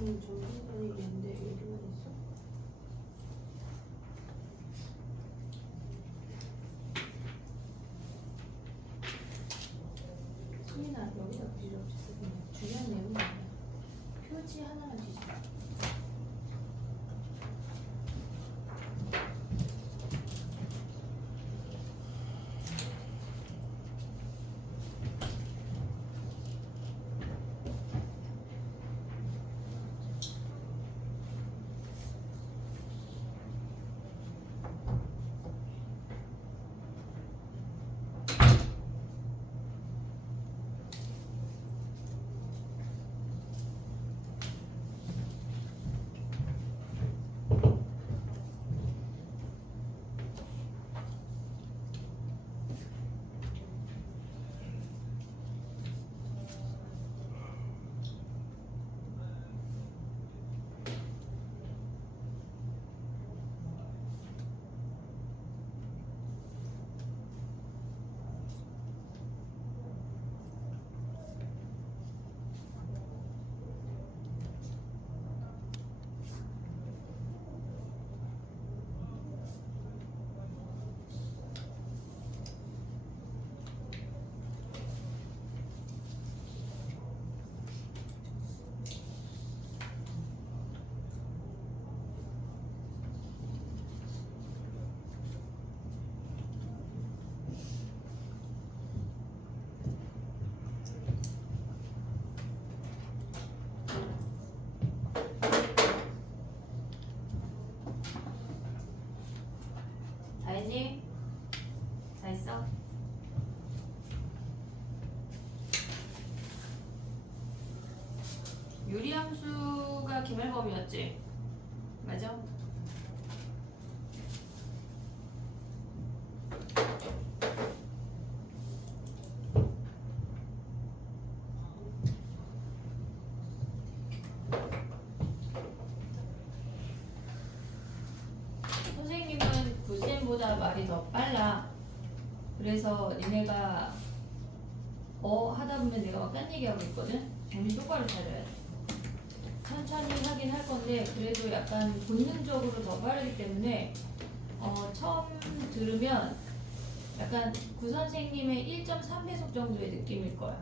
정신선이 얘인데 얘기만 했어? 수민아 여기다 부질없이 쓰면 중요한 내용이 아니야. 표지 하나만 뒤집어. 다 했니? 다 했어? 유리함수가 기말범위였지? 맞아? 선생님은 구쌤보다 말이 더 빨라. 그래서 니네가 하다 보면 내가 막 딴 얘기하고 있거든? 정신 똑바로 차려야 돼. 천천히 하긴 할 건데 그래도 약간 본능적으로 더 빠르기 때문에 처음 들으면 약간 구선생님의 1.3배속 정도의 느낌일 거야.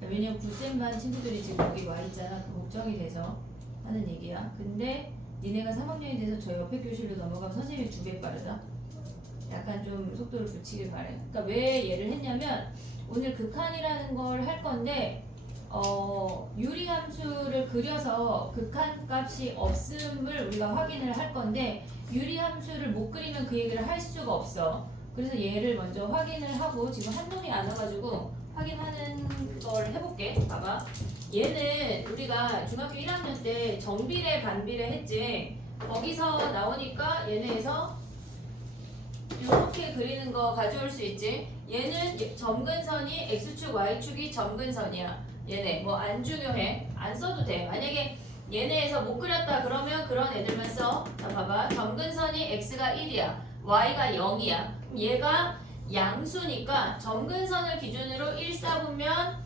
왜냐면 구쌤반 친구들이 지금 여기 와 있잖아. 그 걱정이 돼서 하는 얘기야. 근데 니네가 3학년이 돼서 저 옆에 교실로 넘어가면 선생님이 2배 빠르다. 약간 좀 속도를 붙이길 바래. 그러니까 왜 얘를 했냐면 오늘 극한이라는 걸 할 건데 유리함수를 그려서 극한 값이 없음을 우리가 확인을 할 건데 유리함수를 못 그리면 그 얘기를 할 수가 없어. 그래서 얘를 먼저 확인을 하고 지금 한 놈이 안 와가지고 확인하는 걸 해볼게. 봐봐. 얘는 우리가 중학교 1학년 때 정비례 반비례 했지. 거기서 나오니까 얘네에서 이렇게 그리는 거 가져올 수 있지. 얘는 점근선이 x축 y축이 점근선이야. 얘네 뭐 안 중요해. 안 써도 돼. 만약에 얘네에서 못 그렸다 그러면 그런 애들만 써. 자 봐봐. 점근선이 x가 1이야. y가 0이야. 얘가 양수니까 점근선을 기준으로 1, 4분면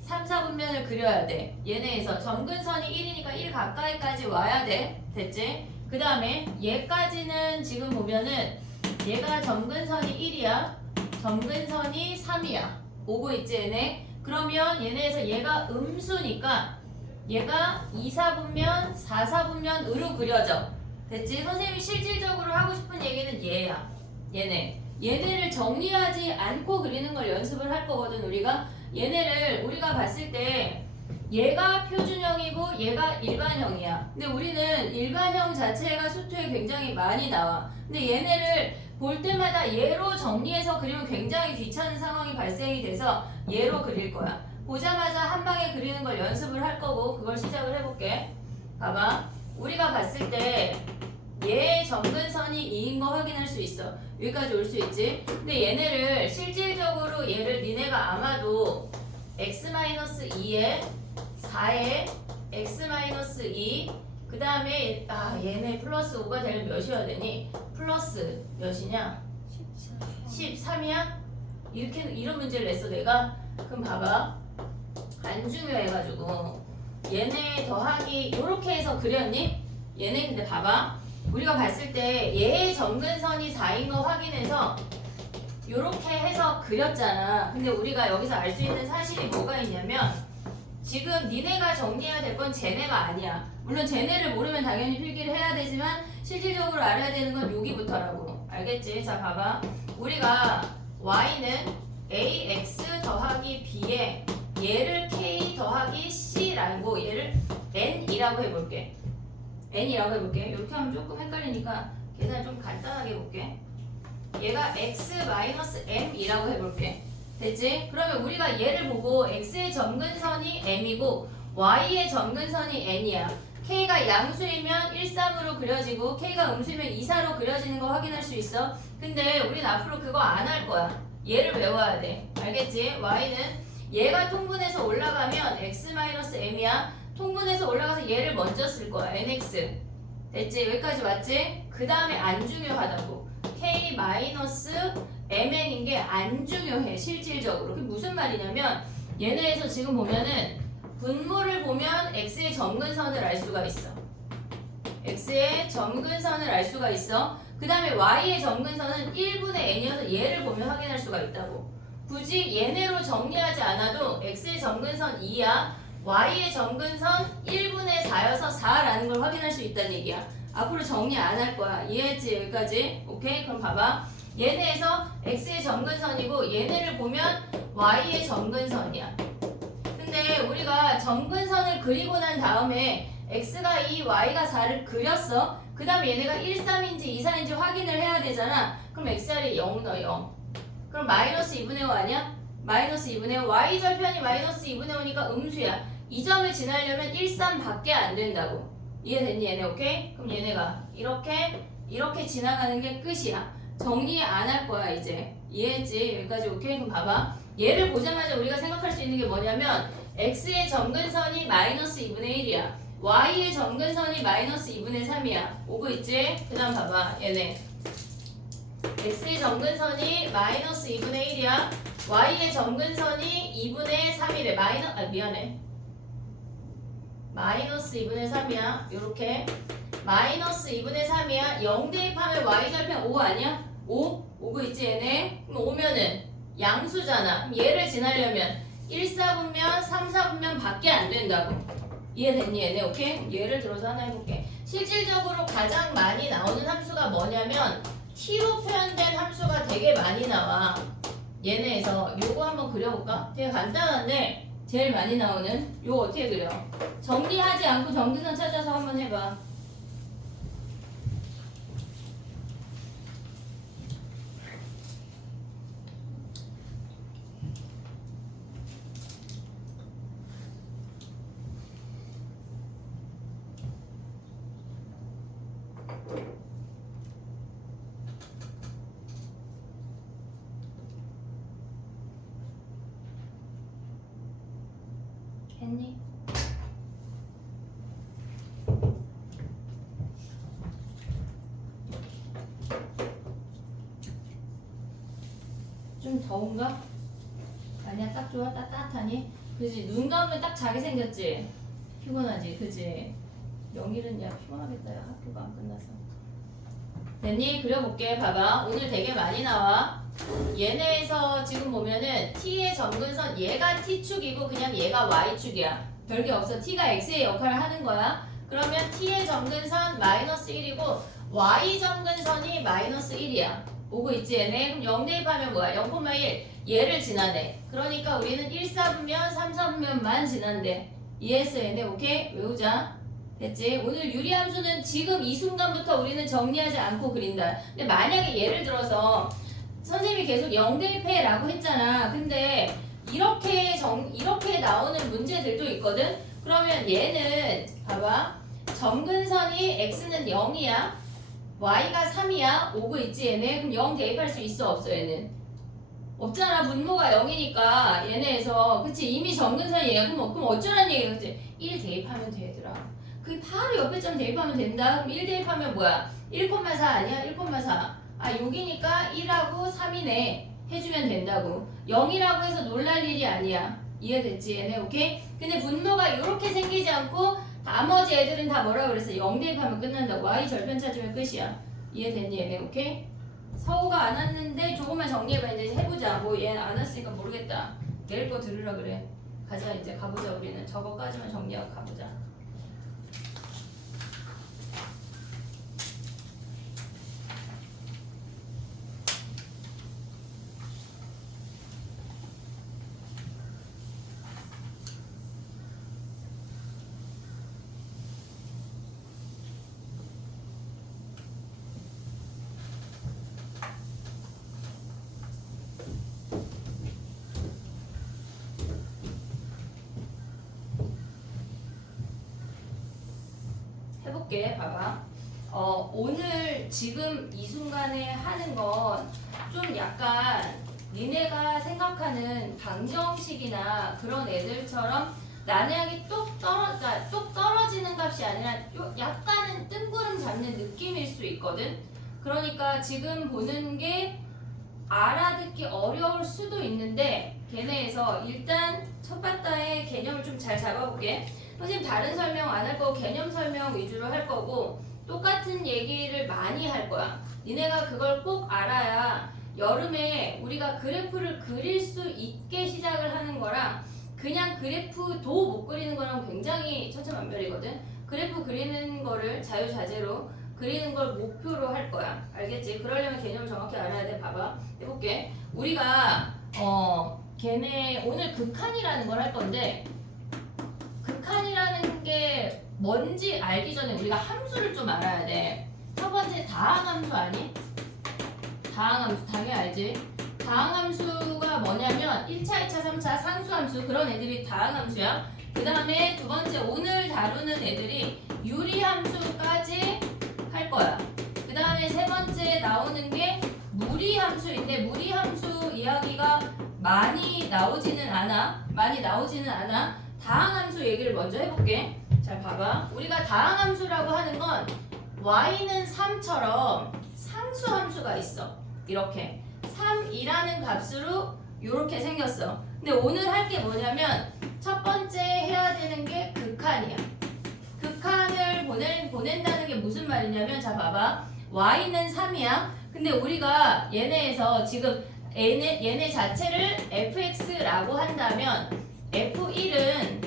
3, 4분면을 그려야 돼. 얘네에서 점근선이 1이니까 1 가까이까지 와야 돼. 됐지? 그 다음에 얘까지는 지금 보면은 얘가 점근선이 1이야. 점근선이 3이야. 오고 있지 얘네? 그러면 얘네에서 얘가 음수니까 얘가 2, 4분면, 4, 4분면으로 그려져. 됐지? 선생님이 실질적으로 하고 싶은 얘기는 얘야. 얘네. 얘네를 정리하지 않고 그리는 걸 연습을 할 거거든 우리가. 얘네를 우리가 봤을 때 얘가 표준형이고 얘가 일반형이야. 근데 우리는 일반형 자체가 수투에 굉장히 많이 나와. 근데 얘네를 볼 때마다 얘로 정리해서 그리면 굉장히 귀찮은 상황이 발생이 돼서 얘로 그릴 거야. 보자마자 한 방에 그리는 걸 연습을 할 거고 그걸 시작을 해볼게. 봐봐. 우리가 봤을 때 얘의 점근선이 2인 거 확인할 수 있어. 여기까지 올 수 있지. 근데 얘네를 실질적으로 얘를 니네가 아마도 x-2에 4에 x-2 그 다음에 얘네 플러스 5가 되면 몇이어야 되니? 플러스 몇이냐? 13이야? 이렇게 이런 문제를 냈어 내가. 그럼 봐봐. 안 중요해가지고 얘네 더하기 요렇게 해서 그렸니? 얘네 근데 봐봐. 우리가 봤을 때 얘의 점근선이 4인 거 확인해서 요렇게 해서 그렸잖아. 근데 우리가 여기서 알 수 있는 사실이 뭐가 있냐면 지금 니네가 정리해야 될 건 쟤네가 아니야. 물론 쟤네를 모르면 당연히 필기를 해야 되지만 실질적으로 알아야 되는 건 여기부터라고. 알겠지? 자 봐봐. 우리가 y는 ax 더하기 b에 얘를 k 더하기 c라고 얘를 n이라고 해볼게. n이라고 해볼게. 이렇게 하면 조금 헷갈리니까 계산 좀 간단하게 해볼게. 얘가 x-m이라고 해볼게. 됐지? 그러면 우리가 얘를 보고 x의 점근선이 m이고 y의 점근선이 n이야. k가 양수이면 1, 3으로 그려지고 k가 음수이면 2, 4로 그려지는 거 확인할 수 있어. 근데 우린 앞으로 그거 안 할 거야. 얘를 외워야 돼. 알겠지? y는 얘가 통분해서 올라가면 x-m이야. 통분해서 올라가서 얘를 먼저 쓸 거야. nx. 됐지? 여기까지 맞지? 그 다음에 안 중요하다고. k-mn인 게 안 중요해. 실질적으로. 그게 무슨 말이냐면 얘네에서 지금 보면은 분모를 보면 x의 점근선을 알 수가 있어. x의 점근선을 알 수가 있어. 그 다음에 y의 점근선은 1분의 n이어서 얘를 보면 확인할 수가 있다고. 굳이 얘네로 정리하지 않아도 x의 점근선 2야. y의 점근선 1분의 4여서 4라는 걸 확인할 수 있다는 얘기야. 앞으로 정리 안 할 거야. 이해했지? 여기까지? 오케이? 그럼 봐봐. 얘네에서 x의 점근선이고 얘네를 보면 y의 점근선이야. 근데 우리가 점근선을 그리고 난 다음에 x가 2, y가 4를 그렸어. 그 다음에 얘네가 1, 3인지 2, 4인지 확인을 해야 되잖아. 그럼 xr이 0 넣어 0. 그럼 마이너스 2분의 5 아니야? 마이너스 2분의 5. y절편이 마이너스 2분의 5니까 음수야. 이 점을 지나려면 1, 3 밖에 안 된다고. 이해됐니 얘네? 오케이? 그럼 얘네가 이렇게 지나가는 게 끝이야. 정리 안 할 거야 이제. 이해했지? 여기까지 오케이? 그럼 봐봐. 얘를 보자마자 우리가 생각할 수 있는 게 뭐냐면 x의 점근선이 마이너스 2분의 1이야. y의 점근선이 마이너스 2분의 3이야. 오고 있지? 그 다음 봐봐. 얘네 x의 점근선이 마이너스 2분의 1이야. y의 점근선이 2분의 3이래. 미안해. 마이너스 2분의 3이야. 요렇게 마이너스 2분의 3이야. 0 대입하면 y절편 5 아니야? 5? 오고 있지 얘네? 그럼 5면은 양수잖아. 얘를 지나려면 1, 4분면 3, 4분면 밖에 안 된다고. 이해됐니 얘네? 오케이? 예를 들어서 하나 해볼게. 실질적으로 가장 많이 나오는 함수가 뭐냐면 t로 표현된 함수가 되게 많이 나와. 얘네에서 요거 한번 그려볼까? 되게 간단한데 제일 많이 나오는 요거 어떻게 그려? 정리하지 않고 점근선 찾아서 한번 해봐. 했니? 좀 더운가? 아니야 딱 좋아? 딱 따뜻하니? 그지? 눈 감으면 딱 자게 생겼지? 피곤하지? 그지? 영일은 야 피곤하겠다 야 학교가 안 끝나서. 됐니? 그려볼게. 봐봐. 오늘 되게 많이 나와. 얘네에서 지금 보면은 t의 점근선 얘가 t축이고 그냥 얘가 y축이야. 별게 없어. t가 x의 역할을 하는 거야. 그러면 t의 점근선 마이너스 1이고 y 점근선이 마이너스 1이야. 오고 있지 얘네? 그럼 0 대입하면 뭐야? 0,1 얘를 지나네. 그러니까 우리는 1, 4분면 3, 4분면만 지난대. 이해했어 얘네? 오케이? 외우자. 됐지? 오늘 유리함수는 지금 이 순간부터 우리는 정리하지 않고 그린다. 근데 만약에 예를 들어서 선생님이 계속 0 대입해 라고 했잖아. 근데 이렇게 나오는 문제들도 있거든? 그러면 얘는 봐봐. 점근선이 x는 0이야. y가 3이야. 오고 있지 얘네? 그럼 0 대입할 수 있어 없어 얘는? 없잖아. 분모가 0이니까 얘네에서 그치? 이미 점근선이 얘야. 그럼 어쩌란 얘기야 그치? 1 대입하면 되더라. 그 바로 옆에 점 대입하면 된다. 그럼 1 대입하면 뭐야? 1,4 아니야? 1,4. 아 여기니까 1하고 3이네. 해주면 된다고. 0이라고 해서 놀랄 일이 아니야. 이해됐지 얘네? 오케이? 근데 분모가 이렇게 생기지 않고 나머지 애들은 다 뭐라 그랬어? 0 대입하면 끝난다. y 절편 찾으면 끝이야. 이해됐니 얘네? 오케이? 서우가 안 왔는데 조금만 정리해봐. 이제 해보자. 뭐 얘 안 왔으니까 모르겠다. 내일 거 들으라 그래. 가자 이제 가보자. 우리는 저거까지만 정리하고 가보자. 해볼게. 봐봐. 오늘 지금 이 순간에 하는 건 좀 약간 니네가 생각하는 방정식이나 그런 애들처럼 난해하게 그러니까 똑 떨어지는 값이 아니라 약간은 뜬구름 잡는 느낌일 수 있거든. 그러니까 지금 보는 게 알아듣기 어려울 수도 있는데 걔네에서 일단 첫 바다의 개념을 좀 잘 잡아볼게. 선생님 다른 설명 안 할 거고 개념 설명 위주로 할 거고 똑같은 얘기를 많이 할 거야. 니네가 그걸 꼭 알아야 여름에 우리가 그래프를 그릴 수 있게 시작을 하는 거랑 그냥 그래프도 못 그리는 거랑 굉장히 천차만별이거든. 그래프 그리는 거를 자유자재로 그리는 걸 목표로 할 거야. 알겠지? 그러려면 개념을 정확히 알아야 돼. 봐봐. 해볼게. 우리가 걔네 오늘 극한이라는 걸 할 건데 극한이라는 게 뭔지 알기 전에 우리가 함수를 좀 알아야 돼. 첫 번째 다항함수 아니? 다항함수 당연히 알지? 다항함수가 뭐냐면 1차, 2차, 3차 상수함수 그런 애들이 다항함수야. 그 다음에 두 번째 오늘 다루는 애들이 유리함수까지 할 거야. 그 다음에 세 번째 나오는 게 무리함수인데 무리함수 이야기가 많이 나오지는 않아. 다항함수 얘기를 먼저 해볼게. 잘 봐봐. 우리가 다항함수라고 하는 건 y는 3처럼 상수함수가 있어. 이렇게 3이라는 값으로 이렇게 생겼어. 근데 오늘 할 게 뭐냐면 첫 번째 해야 되는 게 극한이야. 극한을 보낸다는 게 무슨 말이냐면 자 봐봐. y는 3이야. 근데 우리가 얘네에서 지금 얘네 자체를 fx라고 한다면 f1은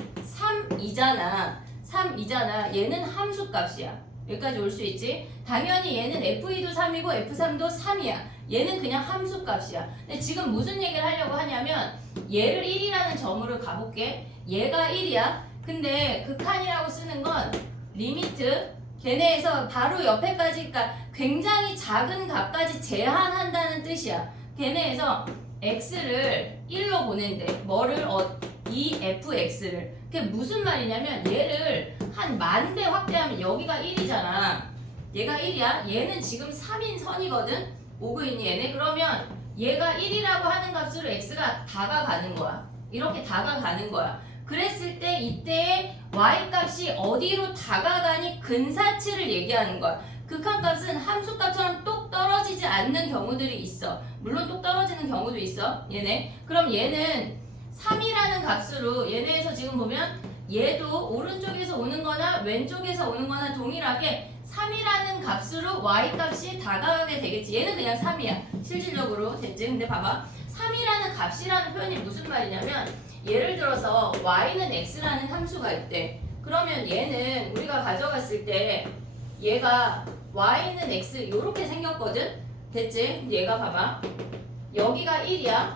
3이잖아. 얘는 함수값이야. 여기까지 올 수 있지? 당연히 얘는 f2도 3이고 f3도 3이야. 얘는 그냥 함수값이야. 근데 지금 무슨 얘기를 하려고 하냐면 얘를 1이라는 점으로 가볼게. 얘가 1이야. 근데 극한이라고 쓰는 건 리미트 걔네에서 바로 옆에까지 그러니까 굉장히 작은 값까지 제한한다는 뜻이야. 걔네에서 x를 1로 보낸대. 뭐를? 이 fx를. 그게 무슨 말이냐면 얘를 한 10,000배 확대하면 여기가 1이잖아. 얘가 1이야. 얘는 지금 3인 선이거든. 오고 있니 얘네? 그러면 얘가 1이라고 하는 값으로 x가 다가가는 거야. 이렇게 다가가는 거야. 그랬을 때 이때 y 값이 어디로 다가가니 근사치를 얘기하는 거야. 극한값은 함수값처럼 똑 떨어지지 않는 경우들이 있어. 물론 똑 떨어지는 경우도 있어. 얘네. 그럼 얘는 3이라는 값으로 얘네에서 지금 보면 얘도 오른쪽에서 오는 거나 왼쪽에서 오는 거나 동일하게 3이라는 값으로 y값이 다가가게 되겠지. 얘는 그냥 3이야. 실질적으로 됐지. 근데 봐봐. 3이라는 값이라는 표현이 무슨 말이냐면 예를 들어서 y는 x라는 함수가 있대. 그러면 얘는 우리가 가져갔을 때 얘가 y는 x 이렇게 생겼거든. 됐지? 얘가 봐봐. 여기가 1이야.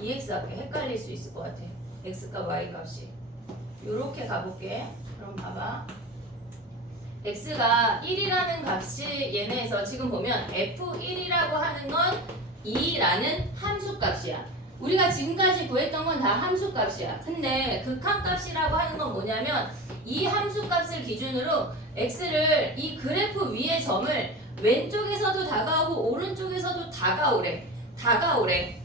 2x 앞에 헷갈릴 수 있을 것 같아. x값 y값이. 요렇게 가볼게. 그럼 봐봐. x가 1이라는 값이 얘네에서 지금 보면 f1이라고 하는 건 2라는 함수값이야. 우리가 지금까지 구했던 건 다 함수값이야. 근데 극한값이라고 하는 건 뭐냐면 이 함수값을 기준으로 x를 이 그래프 위의 점을 왼쪽에서도 다가오고 오른쪽에서도 다가오래.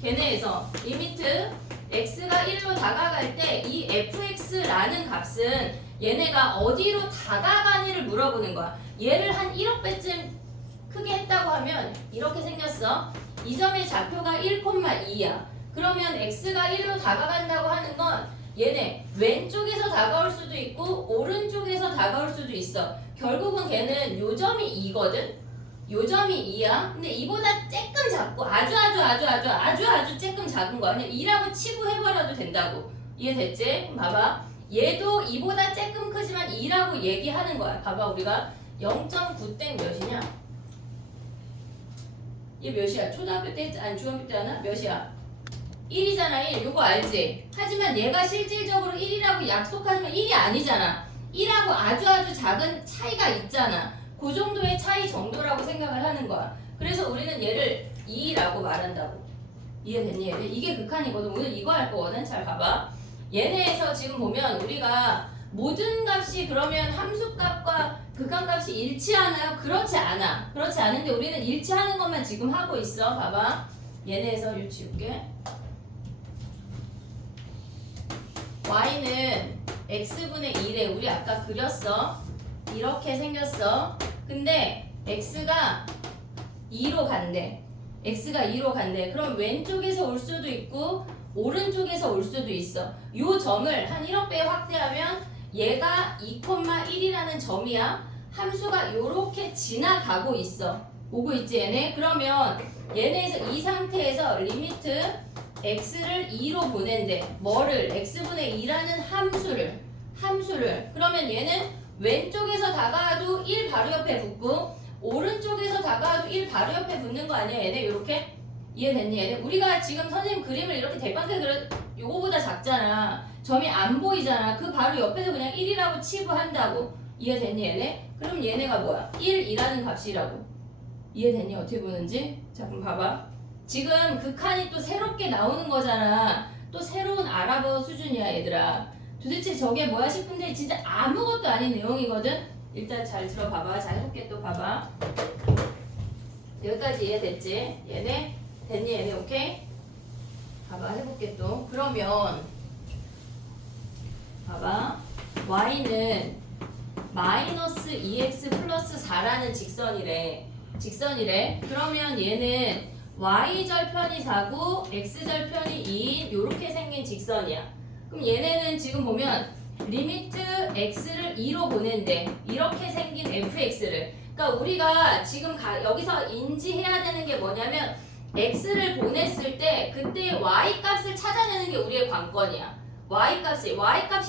걔네에서 리미트 x가 1로 다가갈 때 이 fx라는 값은 얘네가 어디로 다가가니를 물어보는 거야. 얘를 한 1억 배쯤 크게 했다고 하면 이렇게 생겼어. 이 점의 좌표가 1,2야. 그러면 x가 1로 다가간다고 하는 건 얘네 왼쪽에서 다가올 수도 있고 오른쪽에서 다가올 수도 있어. 결국은 걔는 요점이 2거든. 요점이 2야. 근데 이보다 조금 작고 아주 조금 작은 거야. 그냥 2라고 치부 해버려도 된다고. 이해됐지? 그럼 봐봐. 얘도 이보다 조금 크지만 2라고 얘기하는 거야. 봐봐, 우리가 0.9땡 몇이냐? 얘 몇이야? 초등학교 때 아니 중학교 때 하나? 몇이야? 1이잖아. 1. 요거 알지? 하지만 얘가 실질적으로 1이라고 약속하지만 1이 아니잖아. 1하고 아주 작은 차이가 있잖아. 그 정도의 차이 정도라고 생각을 하는 거야. 그래서 우리는 얘를 2라고 말한다고. 이해됐니? 얘들? 이게 극한이거든. 오늘 이거 할 거거든. 잘 봐봐. 얘네에서 지금 보면 우리가 모든 값이 그러면 함수값과 극한값이 일치하나요? 그렇지 않아. 그렇지 않은데 우리는 일치하는 것만 지금 하고 있어. 봐봐. 얘네에서 이거 지울게. y는 x분의 1에 우리 아까 그렸어. 이렇게 생겼어. 근데 x가 2로 간대. x가 2로 간대. 그럼 왼쪽에서 올 수도 있고 오른쪽에서 올 수도 있어. 요 점을 한 1억 배 확대하면 얘가 2,1이라는 점이야. 함수가 요렇게 지나가고 있어. 오고 있지 얘네? 그러면 얘네에서 이 상태에서 리미트 x를 2로 보낸대. 뭐를? x분의 2라는 함수를. 그러면 얘는 왼쪽에서 다가와도 1 바로 옆에 붙고 오른쪽에서 다가와도 1 바로 옆에 붙는 거 아니야 얘네? 요렇게? 이해됐니 얘네? 우리가 지금 선생님 그림을 이렇게 대빵하게 요거보다 작잖아. 점이 안 보이잖아. 그 바로 옆에서 그냥 1이라고 치부한다고. 이해됐니 얘네? 그럼 얘네가 뭐야? 1이라는 값이라고. 이해됐니? 어떻게 보는지? 자 그럼 봐봐. 지금 극한이 또 새롭게 나오는 거잖아. 또 새로운 아랍어 수준이야 얘들아. 도대체 저게 뭐야 싶은데 진짜 아무것도 아닌 내용이거든. 일단 잘 들어봐봐. 잘 해볼게. 또 봐봐. 여기까지 이해됐지? 얘네? 됐니 얘네? 오케이? 봐봐. 해볼게 또. 그러면 봐봐. y는 마이너스 2x 플러스 4라는 직선이래. 그러면 얘는 y절편이 4고 x절편이 2인 요렇게 생긴 직선이야. 그럼 얘네는 지금 보면 리미트 x를 2로 보낸대. 이렇게 생긴 fx를. 그러니까 우리가 지금 여기서 인지해야 되는 게 뭐냐면 x를 보냈을 때 그때 y 값을 찾아내는 게 우리의 관건이야. y 값이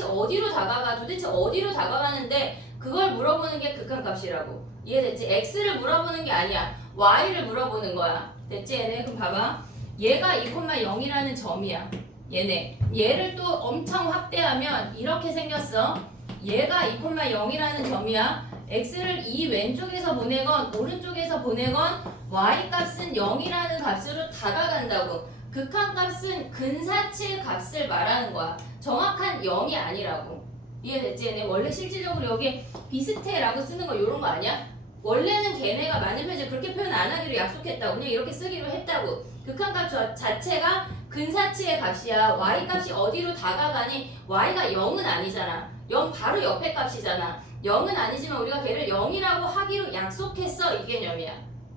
어디로 다가가? 도대체 어디로 다가가는데 그걸 물어보는 게 극한값이라고. 이해됐지? x를 물어보는 게 아니야. y를 물어보는 거야. 됐지 얘네? 그럼 봐봐. 얘가 2,0이라는 점이야. 얘를 또 엄청 확대하면 이렇게 생겼어. 얘가 2,0이라는 점이야. x를 이 왼쪽에서 보내건 오른쪽에서 보내건 y값은 0이라는 값으로 다가간다고. 극한값은 근사치의 값을 말하는 거야. 정확한 0이 아니라고. 이해됐지 얘네? 원래 실질적으로 여기 비슷해라고 쓰는 거 이런 거 아니야? 원래는 걔네가 많은 표현을 그렇게 표현 안 하기로 약속했다고. 그냥 이렇게 쓰기로 했다고. 극한값 자체가 근사치의 값이야. y값이 어디로 다가가니? y가 0은 아니잖아. 0 바로 옆에 값이잖아. 0은 아니지만 우리가 걔를 0이라고 하기로 약속했어. 이 개념이야.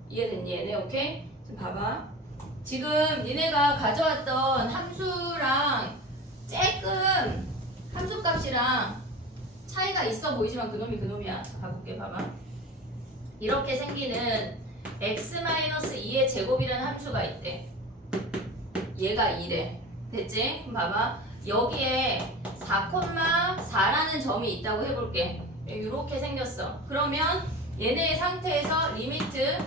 이해됐니 얘네? 오케이? 지금 봐봐. 지금 니네가 가져왔던 함수랑 조금 함수값이랑 차이가 있어 보이지만 그놈이 그놈이야. 가볼게. 봐봐. 이렇게 생기는 x-2의 제곱이라는 함수가 있대. 얘가 2래. 됐지? 그럼 봐봐. 여기에 4,4라는 점이 있다고 해볼게. 이렇게 생겼어. 그러면 얘네의 상태에서 리미트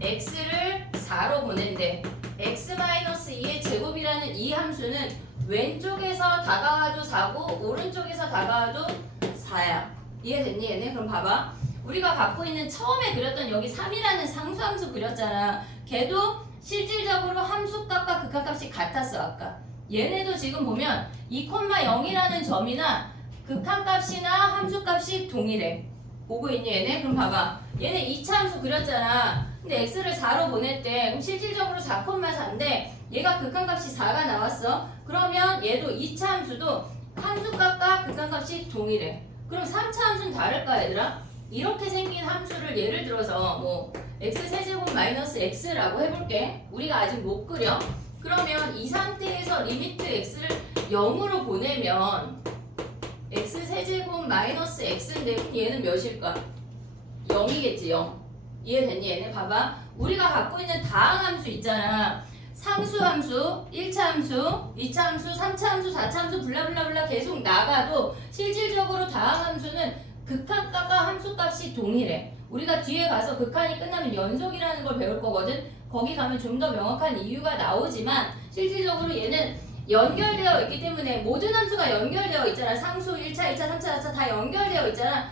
x를 4로 보낸대. x-2의 제곱이라는 이 함수는 왼쪽에서 다가와도 4고 오른쪽에서 다가와도 4야. 이해됐니 얘네? 그럼 봐봐. 우리가 갖고 있는 처음에 그렸던 여기 3이라는 상수함수 그렸잖아. 걔도 실질적으로 함수값과 극한값이 같았어 아까. 얘네도 지금 보면 2,0이라는 점이나 극한값이나 함수값이 동일해. 보고 있니 얘네? 그럼 봐봐. 얘네 2차 함수 그렸잖아. 근데 x를 4로 보냈대. 그럼 실질적으로 4,4인데 얘가 극한값이 4가 나왔어. 그러면 얘도 2차 함수도 함수값과 극한값이 동일해. 그럼 3차 함수는 다를까 얘들아? 이렇게 생긴 함수를 예를 들어서 뭐 x 세제곱 마이너스 x라고 해볼게. 우리가 아직 못 그려. 그러면 이 상태에서 리미트 x를 0으로 보내면 x 세제곱 마이너스 x인데 그럼 얘는 몇일까? 0이겠지 0. 이해됐니? 얘네 봐봐. 우리가 갖고 있는 다항함수 있잖아. 상수 함수, 1차 함수, 2차 함수, 3차 함수, 4차 함수 블라블라블라 계속 나가도 실질적으로 다항함수는 극한값과 함수값이 동일해. 우리가 뒤에 가서 극한이 끝나면 연속이라는 걸 배울 거거든. 거기 가면 좀 더 명확한 이유가 나오지만 실질적으로 얘는 연결되어 있기 때문에 모든 함수가 연결되어 있잖아. 상수 1차, 2차, 3차, 4차 다 연결되어 있잖아.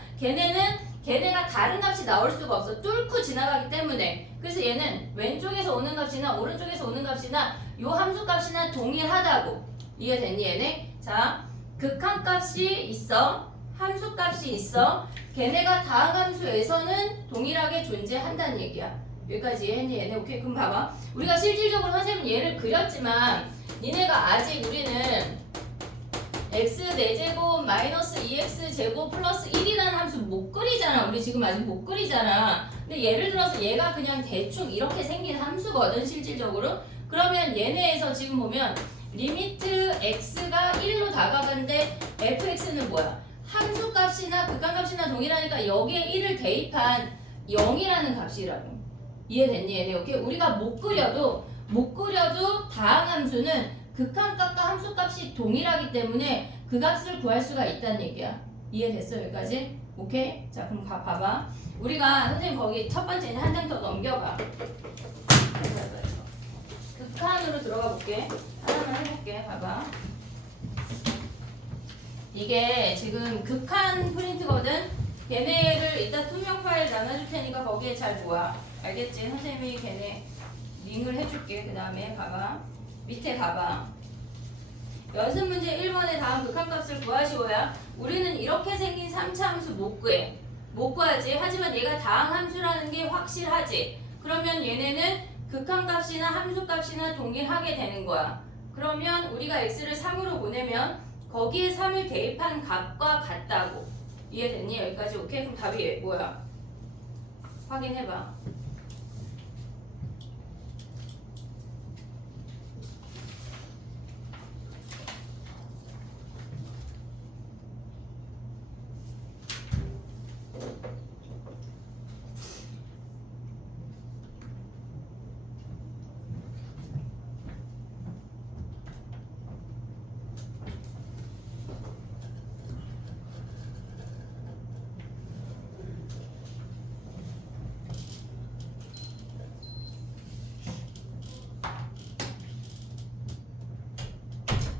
걔네가 다른 값이 나올 수가 없어. 뚫고 지나가기 때문에. 그래서 얘는 왼쪽에서 오는 값이나 오른쪽에서 오는 값이나 요 함수 값이나 동일하다고. 이해됐니 얘네? 자, 극한값이 있어. 함수 값이 있어. 걔네가 다항함수에서는 동일하게 존재한다는 얘기야. 여기까지 이해했니 얘네? 오케이. 그럼 봐봐. 우리가 실질적으로 선생님은 얘를 그렸지만 니네가 아직 우리는 x 4제곱 마이너스 2x 제곱 플러스 1이라는 함수 못 그리잖아. 우리 지금 아직 못 그리잖아. 근데 예를 들어서 얘가 그냥 대충 이렇게 생긴 함수거든 실질적으로. 그러면 얘네에서 지금 보면 리미트 x가 1로 다가가는데 fx는 뭐야? 함수값이나 극한값이나 동일하니까 여기에 1을 대입한 0이라는 값이라고. 이해됐니 얘네? 오케이? 우리가 못 그려도 다항함수는 극한값과 함수값이 동일하기 때문에 그 값을 구할 수가 있다는 얘기야. 이해됐어 여기까지? 오케이? 자 그럼 봐봐. 우리가 선생님 거기 첫 번째는 한 장 더 넘겨봐. 극한으로 들어가 볼게. 하나만 해볼게. 봐봐. 이게 지금 극한 프린트거든? 걔네를 이따 투명 파일 나눠줄 테니까 거기에 잘 보아. 알겠지? 선생님이 걔네 링을 해줄게. 그 다음에 봐봐. 밑에 봐봐. 연습 문제 1번의 다음 극한값을 구하시고요. 우리는 이렇게 생긴 3차 함수 못 구해. 못 구하지. 하지만 얘가 다항함수라는 게 확실하지. 그러면 얘네는 극한값이나 함수값이나 동일하게 되는 거야. 그러면 우리가 x를 3으로 보내면 거기에 3을 대입한 값과 같다고. 이해됐니? 여기까지 오케이? 그럼 답이 뭐야? 확인해봐.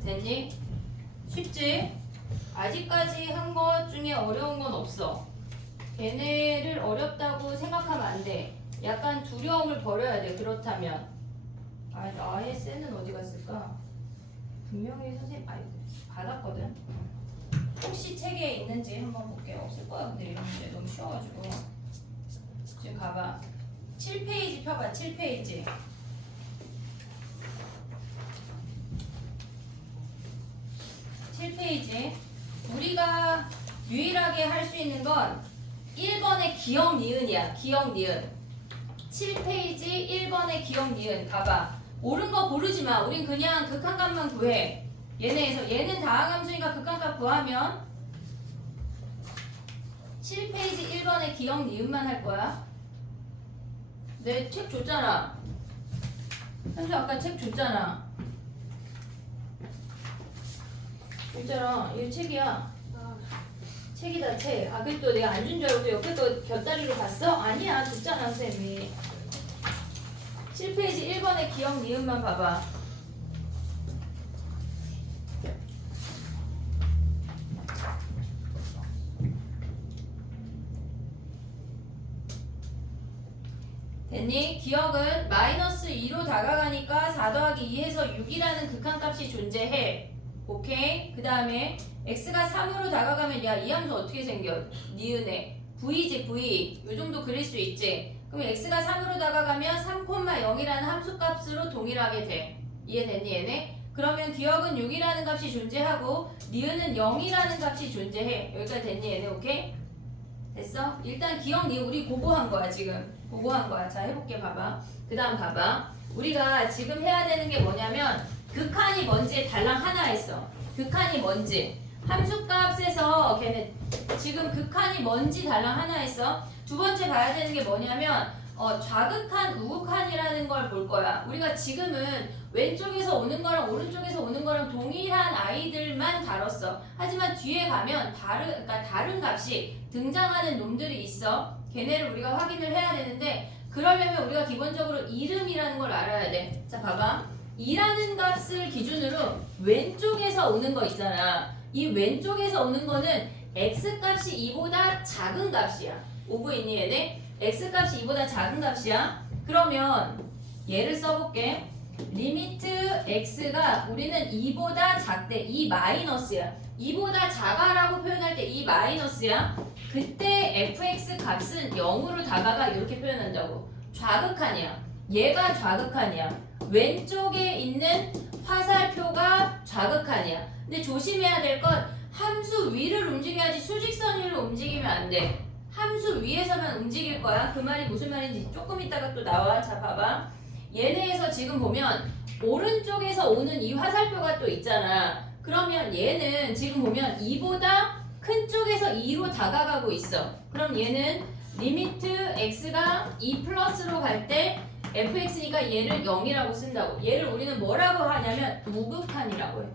됐니? 쉽지? 아직까지 한 것 중에 어려운 건 없어. 걔네를 어렵다고 생각하면 안 돼. 약간 두려움을 버려야 돼. 그렇다면 아예 쌤은 어디 갔을까? 분명히 선생님 받았거든. 혹시 책에 있는지 한번 볼게. 없을 거야. 근데 이런 문제 너무 쉬워가지고. 지금 가봐. 7페이지 펴봐. 7페이지. 7페이지. 우리가 유일하게 할 수 있는 건 1번의 기억 니은이야. 기억 니은. 7페이지 1번의 기억 니은. 가봐. 옳은 거 고르지 마. 우린 그냥 극한값만 구해. 얘는 다항함수니까 극한값 구하면 7페이지 1번의 기억 니은만 할 거야. 내 책 줬잖아. 선생님 아까 책 줬잖아. 있잖아. 이거 책이야. 책이다 책. 아 그게 또 내가 안 준 줄 알고 또 옆에 또 곁다리로 갔어? 아니야. 줬잖아 선생님이. 7페이지 1번의 기억 니은만 봐봐. 됐니? 기억은 마이너스 2로 다가가니까 4 더하기 2에서 6이라는 극한값이 존재해. 오케이? 그 다음에 x가 3으로 다가가면 야 이 함수 어떻게 생겨? 니은에 v지 v. 요 정도 그릴 수 있지? 그럼 x가 3으로 다가가면 3,0이라는 함수값으로 동일하게 돼. 이해됐니 얘네? 그러면 기억은 6이라는 값이 존재하고 니은은 0이라는 값이 존재해. 여기까지 됐니 얘네? 오케이? 됐어? 일단 기억니 우리 그거 한 거야 지금. 그거 한 거야. 자 해볼게 봐봐. 그 다음 봐봐. 우리가 지금 해야 되는 게 뭐냐면 극한이 뭔지에 달랑 하나 했어. 극한이 뭔지. 함수값에서 걔네 지금 극한이 뭔지 달랑 하나 했어. 두 번째 봐야 되는 게 뭐냐면 좌극한, 우극한이라는 걸 볼 거야. 우리가 지금은 왼쪽에서 오는 거랑 오른쪽에서 오는 거랑 동일한 아이들만 다뤘어. 하지만 뒤에 가면 그러니까 다른 값이 등장하는 놈들이 있어. 걔네를 우리가 확인을 해야 되는데 그러려면 우리가 기본적으로 이름이라는 걸 알아야 돼. 자 봐봐. 2라는 값을 기준으로 왼쪽에서 오는 거 있잖아. 이 왼쪽에서 오는 거는 x값이 2보다 작은 값이야. 오고 있니 얘네? x값이 2보다 작은 값이야. 그러면 얘를 써볼게. 리미트 x가 우리는 2보다 작대. 2 마이너스야. 2보다 작아라고 표현할 때 2 마이너스야. 그때 fx 값은 0으로 다가가 이렇게 표현한다고. 좌극한이야. 얘가 좌극한이야. 왼쪽에 있는 화살표가 좌극한이야. 근데 조심해야 될 건 함수 위를 움직여야지 수직선 위를 움직이면 안 돼. 함수 위에서만 움직일 거야. 그 말이 무슨 말인지 조금 있다가 또 나와. 자 봐봐. 얘네에서 지금 보면 오른쪽에서 오는 이 화살표가 또 있잖아. 그러면 얘는 지금 보면 2보다 큰 쪽에서 2로 다가가고 있어. 그럼 얘는 리미트 x가 2 플러스로 갈 때 fx니까 얘를 0이라고 쓴다고. 얘를 우리는 뭐라고 하냐면 우극한이라고 해.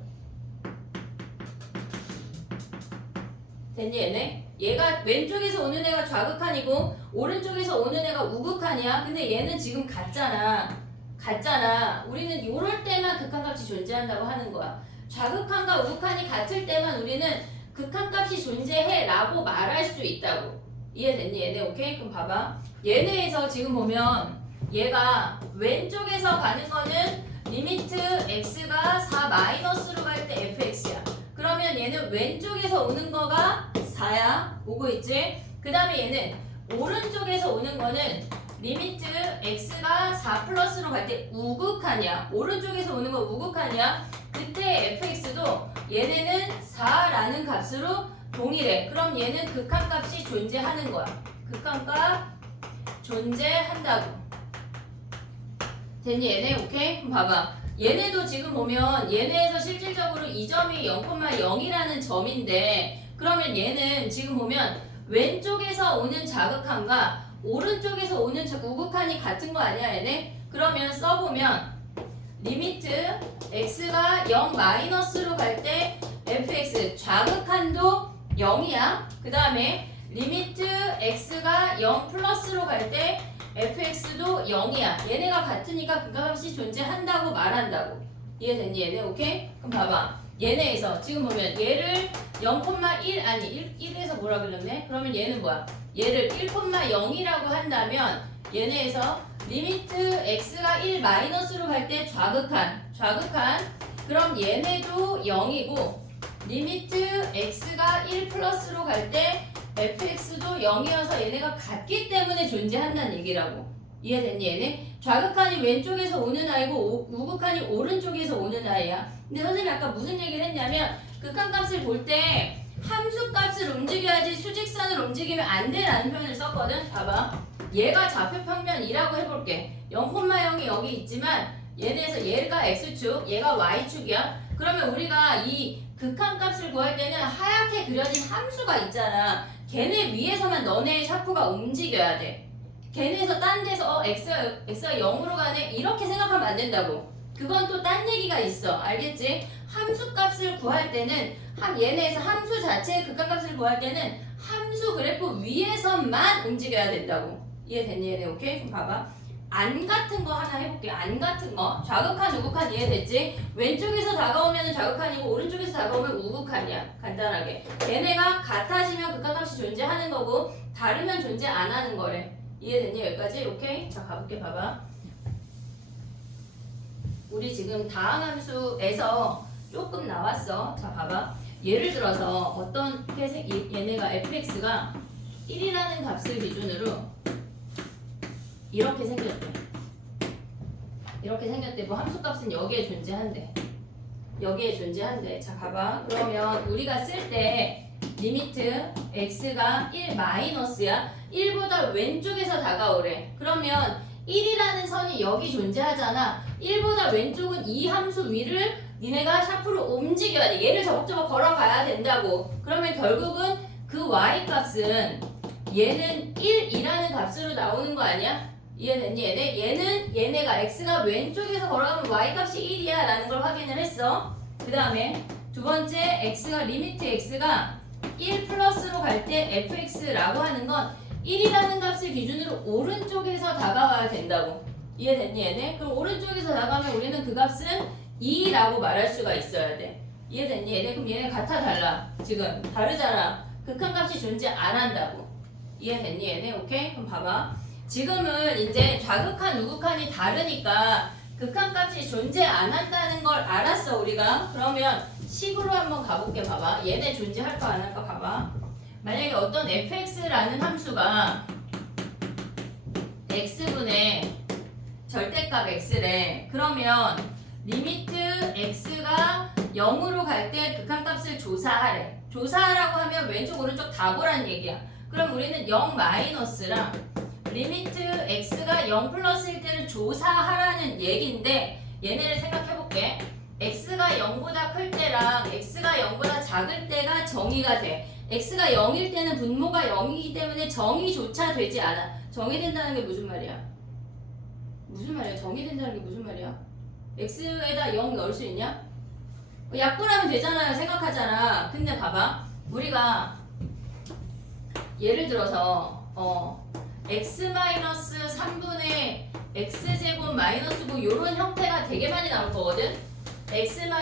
됐니 얘네? 얘가 왼쪽에서 오는 애가 좌극한이고 오른쪽에서 오는 애가 우극한이야. 근데 얘는 지금 같잖아. 우리는 이럴 때만 극한값이 존재한다고 하는 거야. 좌극한과 우극한이 같을 때만 우리는 극한값이 존재해 라고 말할 수 있다고. 이해됐니 얘네? 오케이? 그럼 봐봐. 얘네에서 지금 보면 얘가 왼쪽에서 가는 거는 리미트 x가 4 마이너스로 갈 때 fx야. 그러면 얘는 왼쪽에서 오는 거가 4야. 오고 있지? 그 다음에 얘는 오른쪽에서 오는 거는 리미트 x가 4 플러스로 갈 때 우극한이야. 오른쪽에서 오는 거 우극한이야. 그때 fx도 얘네는 4라는 값으로 동일해. 그럼 얘는 극한값이 존재하는 거야. 극한값 존재한다고. 됐니 얘네? 오케이? 그럼 봐봐. 얘네도 지금 보면 얘네에서 실질적으로 이 점이 0,0이라는 점인데 그러면 얘는 지금 보면 왼쪽에서 오는 자극한과 오른쪽에서 오는 우극한이 같은 거 아니야 얘네? 그러면 써보면 리미트 x가 0 마이너스로 갈 때 fx 좌극한도 0이야. 그 다음에 리미트 x가 0 플러스로 갈 때 fx도 0이야. 얘네가 같으니까 극한값이 존재한다고 말한다고. 이해됐니 얘네? 오케이? 그럼 봐봐. 얘네에서 지금 보면 얘를 0,1 아니 1에서 뭐라 그랬네? 그러면 얘는 뭐야? 얘를 1,0이라고 한다면 얘네에서 리미트 x가 1 마이너스로 갈 때 좌극한 그럼 얘네도 0이고 리미트 x가 1 플러스로 갈 때 fx도 0이어서 얘네가 같기 때문에 존재한다는 얘기라고. 이해됐니 얘네? 좌극한이 왼쪽에서 오는 아이고 우극한이 오른쪽에서 오는 아이야. 근데 선생님이 아까 무슨 얘기를 했냐면 극한값을 볼 때 함수값을 움직여야지 수직선을 움직이면 안 돼라는 표현을 썼거든. 봐봐. 얘가 좌표평면이라고 해볼게. 0,0이 여기 있지만 얘네에서 얘가 x축, 얘가 y축이야. 그러면 우리가 이 극한값을 구할 때는 하얗게 그려진 함수가 있잖아. 걔네 위에서만 너네의 샤프가 움직여야 돼. 걔네에서 딴 데서 x가 0으로 가네 이렇게 생각하면 안 된다고. 그건 또 딴 얘기가 있어. 알겠지? 함수값을 구할 때는 얘네에서 함수 자체의 극한값을 구할 때는 함수 그래프 위에서만 움직여야 된다고. 이해됐니 얘네? 오케이? 그럼 봐봐. 안 같은 거 하나 해볼게. 안 같은 거. 좌극한, 우극한 이해됐지? 왼쪽에서 다가오면 좌극한이고 오른쪽에서 다가오면 우극한이야. 간단하게. 얘네가 같아지면 극한값이 존재하는 거고 다르면 존재 안 하는 거래. 이해됐니? 여기까지? 오케이? 자 가볼게. 봐봐. 우리 지금 다항함수에서 조금 나왔어. 자 봐봐. 예를 들어서 어떤 얘네가 fx가 1이라는 값을 기준으로 이렇게 생겼대. 이렇게 생겼대. 뭐 함수값은 여기에 존재한대. 자 봐봐. 그러면 우리가 쓸 때 리미트 x가 1 마이너스야. 1보다 왼쪽에서 다가오래. 그러면 1이라는 선이 여기 존재하잖아. 1보다 왼쪽은 이 함수 위를 니네가 샤프로 움직여야 돼. 얘를 저벅저벅 걸어가야 된다고. 그러면 결국은 그 y 값은 얘는 1이라는 값으로 나오는 거 아니야? 이해됐니 얘네? 얘네가 x가 왼쪽에서 걸어가면 y 값이 1이야 라는 걸 확인을 했어. 그 다음에 두 번째 x가 리미트 x가 1 플러스로 갈 때 fx라고 하는 건 1이라는 값을 기준으로 오른쪽에서 다가와야 된다고. 이해됐니 얘네? 그럼 오른쪽에서 다가가면 우리는 그 값은 2라고 말할 수가 있어야 돼. 이해됐니 얘네? 그럼 얘네 같아 달라? 지금 다르잖아. 극한값이 존재 안 한다고. 이해됐니 얘네? 오케이? 그럼 봐봐. 지금은 이제 좌극한 우극한이 다르니까 극한값이 존재 안 한다는 걸 알았어 우리가. 그러면 식으로 한번 가볼게. 봐봐. 얘네 존재할까 안 할까 봐봐. 만약에 어떤 fx라는 함수가 x분의 절대값 x래. 그러면 리미트 x가 0으로 갈 때 극한값을 조사하래. 조사하라고 하면 왼쪽 오른쪽 다 보란 얘기야. 그럼 우리는 0 마이너스랑 리미트 x가 0 플러스일 때를 조사하라는 얘기인데 얘네를 생각해볼게. x가 0보다 클 때랑 x가 0보다 작을 때가 정의가 돼. x가 0일 때는 분모가 0이기 때문에 정의조차 되지 않아. 정의된다는 게 무슨 말이야? 무슨 말이야? 정의된다는 게 무슨 말이야? x에다 0 넣을 수 있냐? 약분하면 되잖아요. 생각하잖아. 근데 봐봐. 우리가 예를 들어서 x-3분의 x제곱 마이너스 9 요런 형태가 되게 많이 나올 거거든. x-3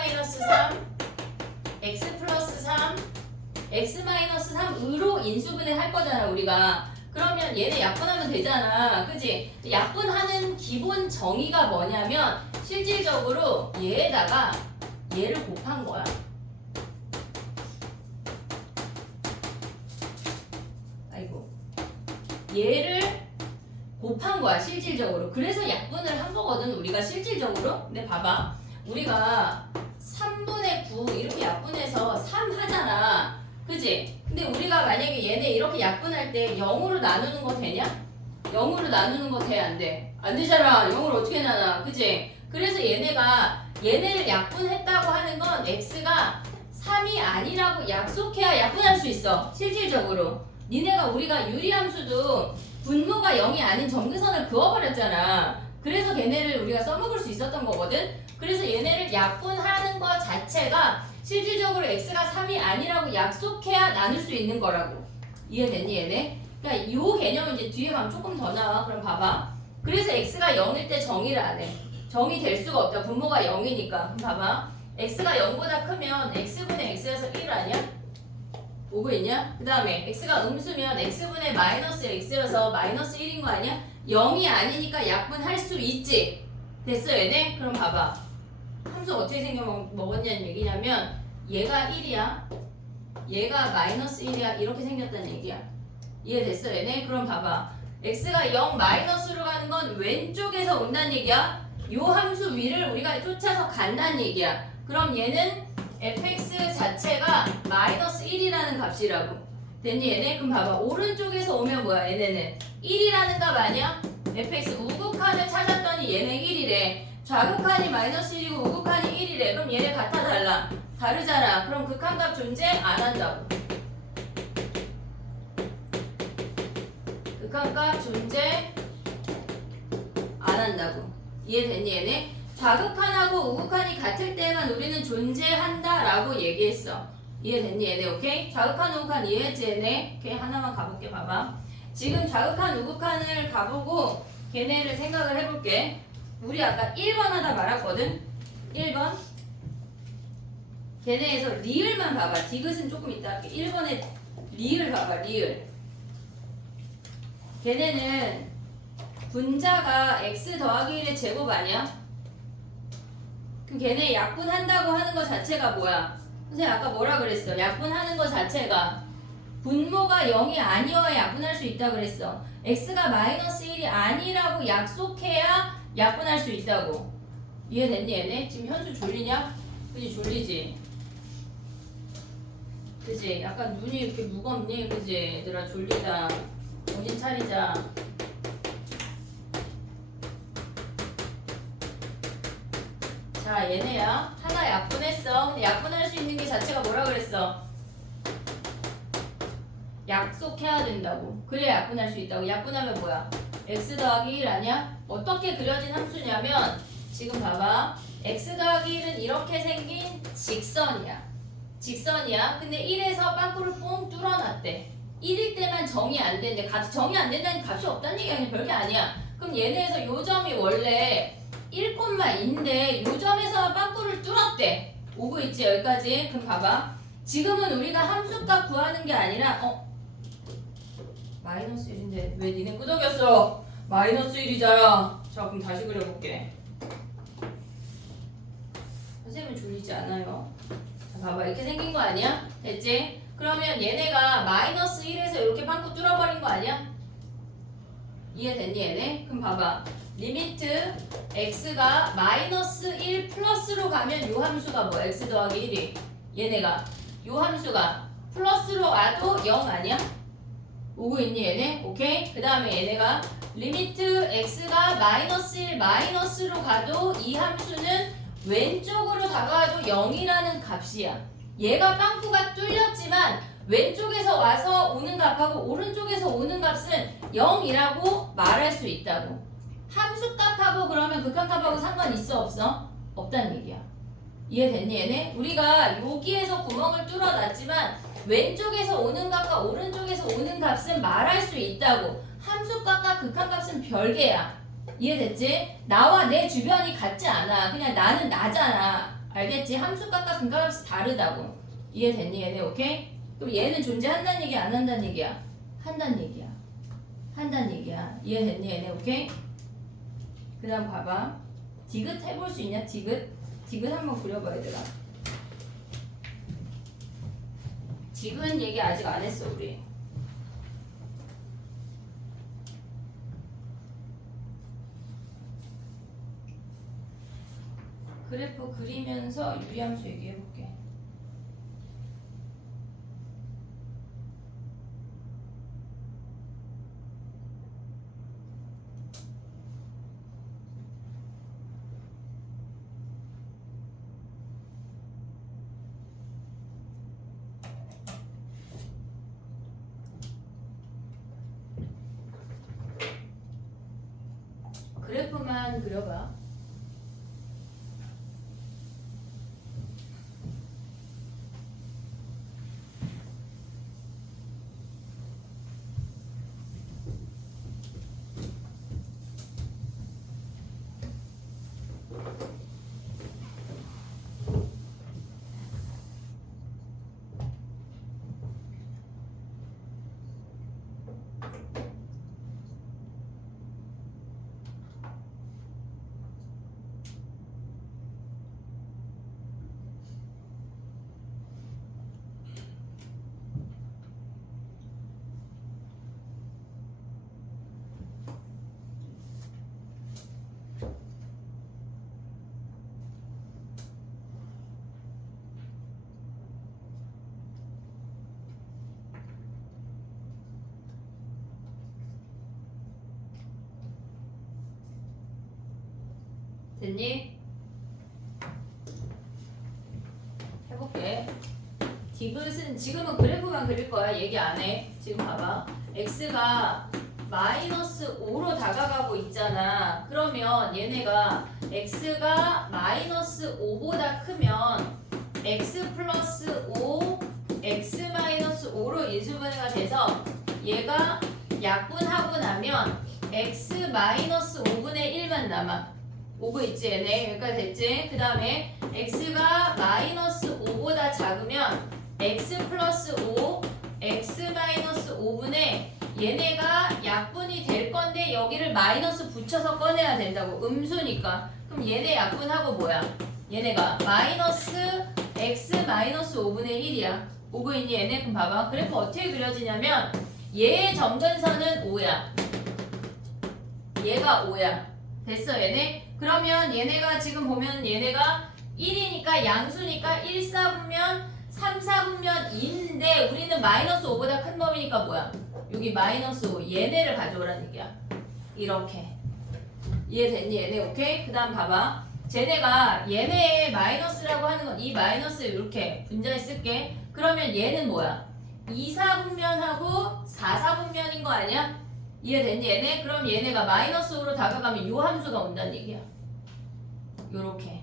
x 플러스 3 x-3으로 인수분해 할 거잖아 우리가. 그러면 얘네 약분하면 되잖아. 그치? 약분하는 기본 정의가 뭐냐면 실질적으로 얘에다가 얘를 곱한 거야. 아이고. 얘를 곱한 거야 실질적으로. 그래서 약분을 한 거거든 우리가 실질적으로. 근데 봐봐. 우리가 3분의 9 이렇게 약분해서 3 하잖아. 그치? 근데 우리가 만약에 얘네 이렇게 약분할 때 0으로 나누는 거 되냐? 0으로 나누는 거 돼? 안 돼? 안 되잖아. 0으로 어떻게 나눠? 그치? 그래서 얘네를 약분했다고 하는 건 x가 3이 아니라고 약속해야 약분할 수 있어. 실질적으로. 우리가 유리함수도 분모가 0이 아닌 점근선을 그어버렸잖아. 그래서 걔네를 우리가 써먹을 수 있었던 거거든. 그래서 얘네를 약분하는 것 자체가 실질적으로 x가 3이 아니라고 약속해야 나눌 수 있는 거라고. 이해됐니 얘네? 그러니까 이 개념은 이제 뒤에 가면 조금 더 나와. 그럼 봐봐. 그래서 x가 0일 때 정의를 안 해. 정의될 수가 없다. 분모가 0이니까. 그럼 봐봐. x가 0보다 크면 x분의 x여서 1 아니야? 오고 있냐? 그 다음에 x가 음수면 x분의 마이너스 x여서 마이너스 1인 거 아니야? 0이 아니니까 약분할 수 있지. 됐어 얘네? 그럼 봐봐. 함수 어떻게 생겨먹었냐는 얘기냐면 얘가 1이야. 얘가 마이너스 1이야. 이렇게 생겼다는 얘기야. 이해됐어 얘네? 그럼 봐봐. x가 0 마이너스로 가는 건 왼쪽에서 온다는 얘기야. 요 함수 위를 우리가 쫓아서 간다는 얘기야. 그럼 얘는 fx 자체가 마이너스 1이라는 값이라고. 됐니 얘네? 그럼 봐봐. 오른쪽에서 오면 뭐야 얘네는 1이라는 값 아니야? fx 우극한을 찾았더니 얘네 1이래. 좌극한이 마이너스 1이고 우극한이 1이래. 그럼 얘네 같아 달라? 다르잖아. 그럼 극한값 존재 안 한다고. 극한값 존재 안 한다고. 이해됐니 얘네? 좌극한하고 우극한이 같을 때만 우리는 존재한다라고 얘기했어. 이해됐니 얘네? 오케이? 좌극한 우극한 이해했지 얘네? 오케이? 하나만 가볼게. 봐봐. 지금 좌극한 우극한을 가보고 걔네를 생각을 해볼게. 우리 아까 1번 하다 말았거든? 1번 걔네에서 리을만 봐봐. 디귿은 조금 이따 할게. 1번에 리을 봐봐. 리을 걔네는 분자가 x 더하기 1의 제곱 아니야? 그럼 걔네 약분한다고 하는 거 자체가 뭐야? 선생님 아까 뭐라 그랬어? 약분하는 거 자체가 분모가 0이 아니어야 약분할 수 있다 그랬어. x가 마이너스 1이 아니라고 약속해야 약분할 수 있다고. 이해됐니 얘네? 지금 현수 졸리냐? 그지 졸리지? 그지? 약간 눈이 이렇게 무겁니? 그지? 얘들아 졸리다. 정신 차리자. 자 얘네야 하나 약분했어. 근데 약분할 수 있는 게 자체가 뭐라 그랬어? 약속해야 된다고. 그래야 약분할 수 있다고. 약분하면 뭐야? x 더하기 1 아니야? 어떻게 그려진 함수냐면 지금 봐봐. x 더하기 1은 이렇게 생긴 직선이야. 직선이야. 근데 1에서 빵꾸를 뽕 뚫어놨대. 1일 때만 정의 안 된대. 정의 안 된다는 값이 없다는 얘기야. 그냥 별게 아니야. 그럼 얘네에서 요 점이 원래 1,2인데 요 점에서 빵꾸를 뚫었대. 오고 있지 여기까지. 그럼 봐봐. 지금은 우리가 함수값 구하는 게 아니라 마이너스 1인데 왜 니네 끄덕였어? 마이너스 1이잖아. 자 그럼 다시 그려볼게. 선생님은 졸리지 않아요. 자 봐봐 이렇게 생긴 거 아니야? 됐지? 그러면 얘네가 마이너스 1에서 이렇게 빵꾸 뚫어버린 거 아니야? 이해됐니 얘네? 그럼 봐봐. 리미트 x가 마이너스 1 플러스로 가면 요 함수가 뭐야? x 더하기 1이 얘네가 요 함수가 플러스로 와도 0 아니야? 오고 있니 얘네? 오케이? 그 다음에 얘네가 리미트 x가 마이너스 1 마이너스로 가도 이 함수는 왼쪽으로 다가와도 0이라는 값이야. 얘가 빵꾸가 뚫렸지만 왼쪽에서 와서 오는 값하고 오른쪽에서 오는 값은 0이라고 말할 수 있다고. 함수값하고 그러면 극한값하고 상관 있어 없어? 없다는 얘기야. 이해됐니 얘네? 우리가 여기에서 구멍을 뚫어놨지만 왼쪽에서 오는 값과 오른쪽에서 오는 값은 말할 수 있다고. 함수값과 극한값은 별개야. 이해됐지? 나와 내 주변이 같지 않아. 그냥 나는 나잖아. 알겠지? 함수값과 극한값이 다르다고. 이해됐니 얘네? 오케이? 그럼 얘는 존재한다는 얘기야? 안 한다는 얘기야? 한다는 얘기야. 한다는 얘기야. 이해됐니 얘네? 오케이? 그 다음 봐봐. 디귿 해볼 수 있냐? 디귿? 디귿 한번 그려봐 얘들아. 디귿 얘기 아직 안 했어 우리. 그래프 그리면서 유리함수 얘기해볼게. 그래프만 그려봐. 됐니? 해볼게. 디귿은 지금은 그래프만 그릴 거야. 얘기 안 해. 지금 봐봐. x가 마이너스 5로 다가가고 있잖아. 그러면 얘네가 x가 마이너스 5보다 크면 x 플러스 5, x 마이너스 5로 인수분해가 돼서 얘가 약분하고 나면 x 마이너스 5분의 1만 남아. 오고 있지 얘네. 여기까지 됐지? 그 다음에 x가 마이너스 5보다 작으면 x 플러스 5, x 마이너스 5분의 얘네가 약분이 될 건데 여기를 마이너스 붙여서 꺼내야 된다고. 음수니까. 그럼 얘네 약분하고 뭐야? 얘네가 마이너스 x 마이너스 5분의 1이야. 오고 있니 얘네? 그럼 봐봐. 그래프 어떻게 그려지냐면 얘의 점근선은 5야. 얘가 5야. 됐어 얘네? 그러면 얘네가 지금 보면 얘네가 1이니까 양수니까 1, 4분면 3, 4분면 2인데 우리는 마이너스 5보다 큰 놈이니까 뭐야? 여기 마이너스 5 얘네를 가져오라는 얘기야. 이렇게 이해됐니 얘네? 오케이? 그 다음 봐봐. 쟤네가 얘네의 마이너스라고 하는 건 이 마이너스 이렇게 분자에 쓸게. 그러면 얘는 뭐야? 2, 4분면하고 4, 4분면인 거 아니야? 이해됐니 얘네? 그럼 얘네가 마이너스 5로 다가가면 요 함수가 온다는 얘기야. 요렇게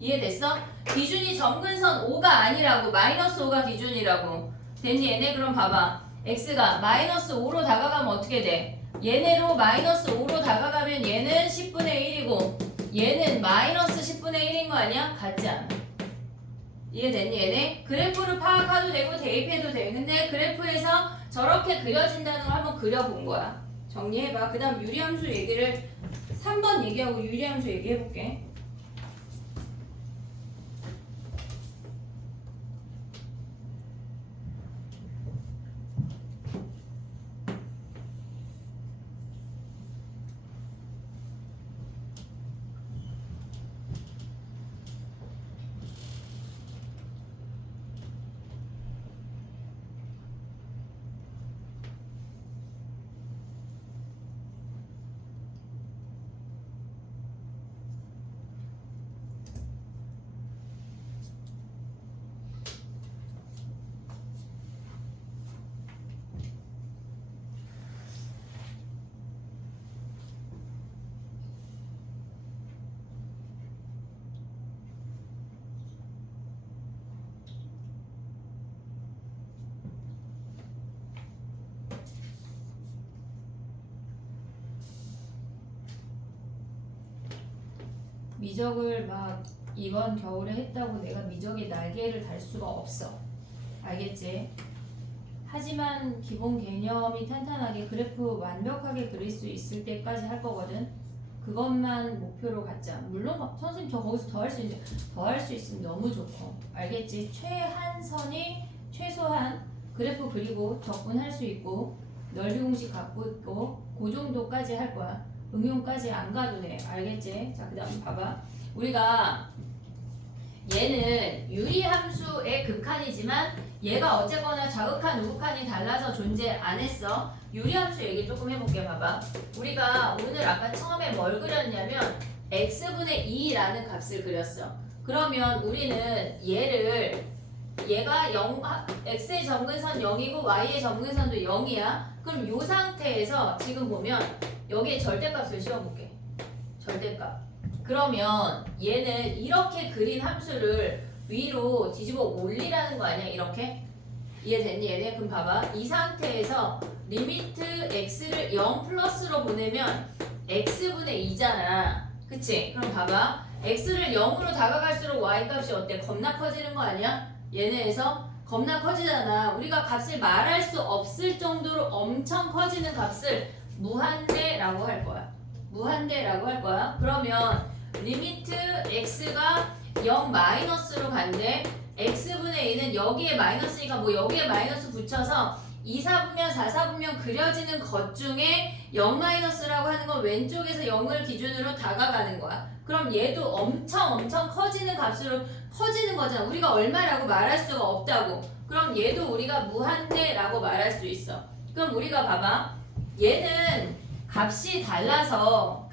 이해됐어? 기준이 점근선 5가 아니라고 마이너스 5가 기준이라고 됐니 얘네? 그럼 봐봐. x가 마이너스 5로 다가가면 어떻게 돼? 얘네로 마이너스 5로 다가가면 얘는 10분의 1이고 얘는 마이너스 10분의 1인 거 아니야? 같지 않아. 이해됐니 얘네? 그래프를 파악해도 되고 대입해도 돼. 근데 그래프에서 저렇게 그려진다는 걸 한번 그려본 거야. 정리해봐. 그 다음 유리함수 얘기를 3번 얘기하고 유리함수 얘기해볼게. 미적을 막 이번 겨울에 했다고 내가 미적의 날개를 달 수가 없어. 알겠지? 하지만 기본 개념이 탄탄하게 그래프 완벽하게 그릴 수 있을 때까지 할 거거든. 그것만 목표로 갖자. 물론 선생님 저 거기서 더 할 수 있는데 더 할 수 있으면 너무 좋고. 알겠지? 최한선이 최소한 그래프 그리고 접근할 수 있고 넓이 공식 갖고 있고 그 정도까지 할 거야. 응용까지 안 가도 돼. 알겠지? 자, 그 다음 봐봐. 우리가 얘는 유리함수의 극한이지만 얘가 어쨌거나 자극한 우극한이 달라서 존재 안 했어. 유리함수 얘기 조금 해볼게. 봐봐. 우리가 오늘 아까 처음에 뭘 그렸냐면 x분의 2라는 값을 그렸어. 그러면 우리는 얘가 0, x의 점근선 0이고 y의 점근선도 0이야. 그럼 이 상태에서 지금 보면 여기에 절대값을 씌워볼게. 절대값. 그러면 얘는 이렇게 그린 함수를 위로 뒤집어 올리라는 거 아니야? 이렇게? 이해됐니 얘네? 그럼 봐봐. 이 상태에서 리미트 x를 0 플러스로 보내면 x분의 2잖아. 그치? 그럼 봐봐. x를 0으로 다가갈수록 y값이 어때? 겁나 커지는 거 아니야? 얘네에서 겁나 커지잖아. 우리가 값을 말할 수 없을 정도로 엄청 커지는 값을 무한대라고 할 거야. 무한대라고 할 거야. 그러면 리미트 x가 0 마이너스로 간대. x분의 2는 여기에 마이너스니까 뭐 여기에 마이너스 붙여서 2, 4분면, 4, 4분면 그려지는 것 중에 0 마이너스라고 하는 건 왼쪽에서 0을 기준으로 다가가는 거야. 그럼 얘도 엄청 커지는 값으로 커지는 거잖아. 우리가 얼마라고 말할 수가 없다고. 그럼 얘도 우리가 무한대라고 말할 수 있어. 그럼 우리가 봐봐. 얘는 값이 달라서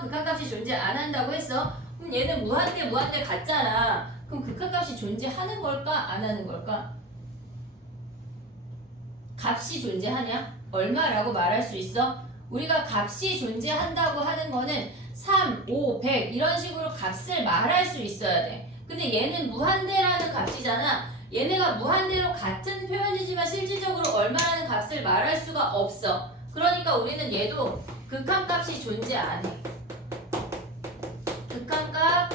극한값이 존재 안 한다고 했어. 그럼 얘는 무한대 같잖아. 그럼 극한값이 존재하는 걸까? 안 하는 걸까? 값이 존재하냐? 얼마라고 말할 수 있어? 우리가 값이 존재한다고 하는 거는 3, 5, 100 이런 식으로 값을 말할 수 있어야 돼. 근데 얘는 무한대라는 값이잖아. 얘네가 무한대로 같은 표현이지만 실질적으로 얼마라는 값을 말할 수가 없어. 그러니까 우리는 얘도 극한값이 존재 안 해. 극한값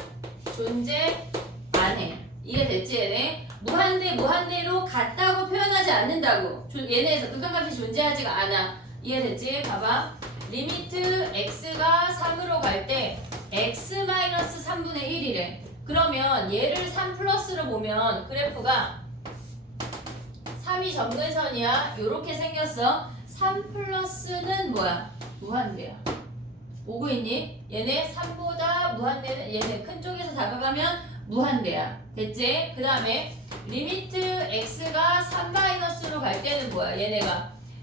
존재 안 해. 이해됐지 얘네? 무한대로 같다고 표현하지 않는다고. 얘네에서 극한값이 존재하지가 않아. 이해됐지? 봐봐. 리미트 x가 3으로 갈 때 x-3분의 1이래. 그러면 얘를 3 플러스로 보면 그래프가 3이 점근선이야. 요렇게 생겼어. 3 플러스는 뭐야? 무한대야. 오고 있니? 얘네 3보다 무한대는 얘네 큰 쪽에서 다가가면 무한대야. 됐지? 그 다음에 리미트 x가 3-로 갈 때는 뭐야?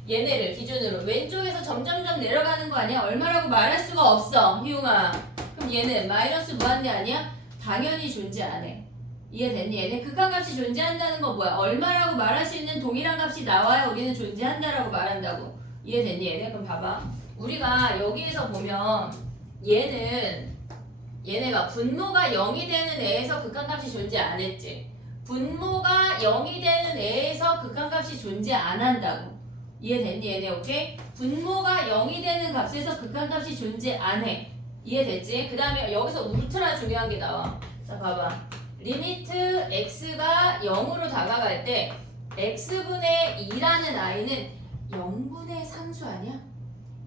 얘네를 기준으로 왼쪽에서 점점점 내려가는 거 아니야? 얼마라고 말할 수가 없어, 희웅아. 그럼 얘는 마이너스 무한대 아니야? 당연히 존재 안 해. 이해됐니? 얘네 극한값이 존재한다는 건 뭐야? 얼마라고 말할 수 있는 동일한 값이 나와야 우리는 존재한다라고 말한다고. 이해됐니? 얘네 그럼 봐봐. 우리가 여기에서 보면 얘네가 분모가 0이 되는 애에서 극한값이 존재 안 했지. 분모가 0이 되는 애에서 극한값이 존재 안 한다고. 이해됐니? 얘네 오케이? 분모가 0이 되는 값에서 극한값이 존재 안 해. 이해됐지? 그 다음에 여기서 울트라 중요한 게 나와. 자 봐봐. 리미트 x가 0으로 다가갈 때 x분의 2라는 i는 0분의 상수 아니야?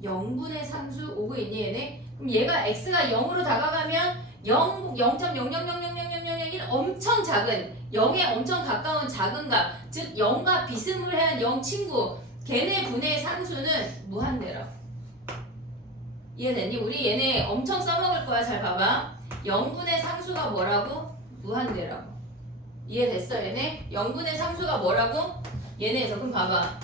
0분의 상수 오고 있니 얘네? 그럼 얘가 x가 0으로 다가가면 0.000000001 엄청 작은 0에 엄청 가까운 작은 값, 즉 0과 비스무리한 0 친구 걔네 분의 상수는 무한대라고. 이해됐니? 우리 얘네 엄청 써먹을 거야. 잘 봐봐. 0분의 상수가 뭐라고? 무한대라고. 이해됐어 얘네? 0분의 상수가 뭐라고? 얘네에서 그럼 봐봐.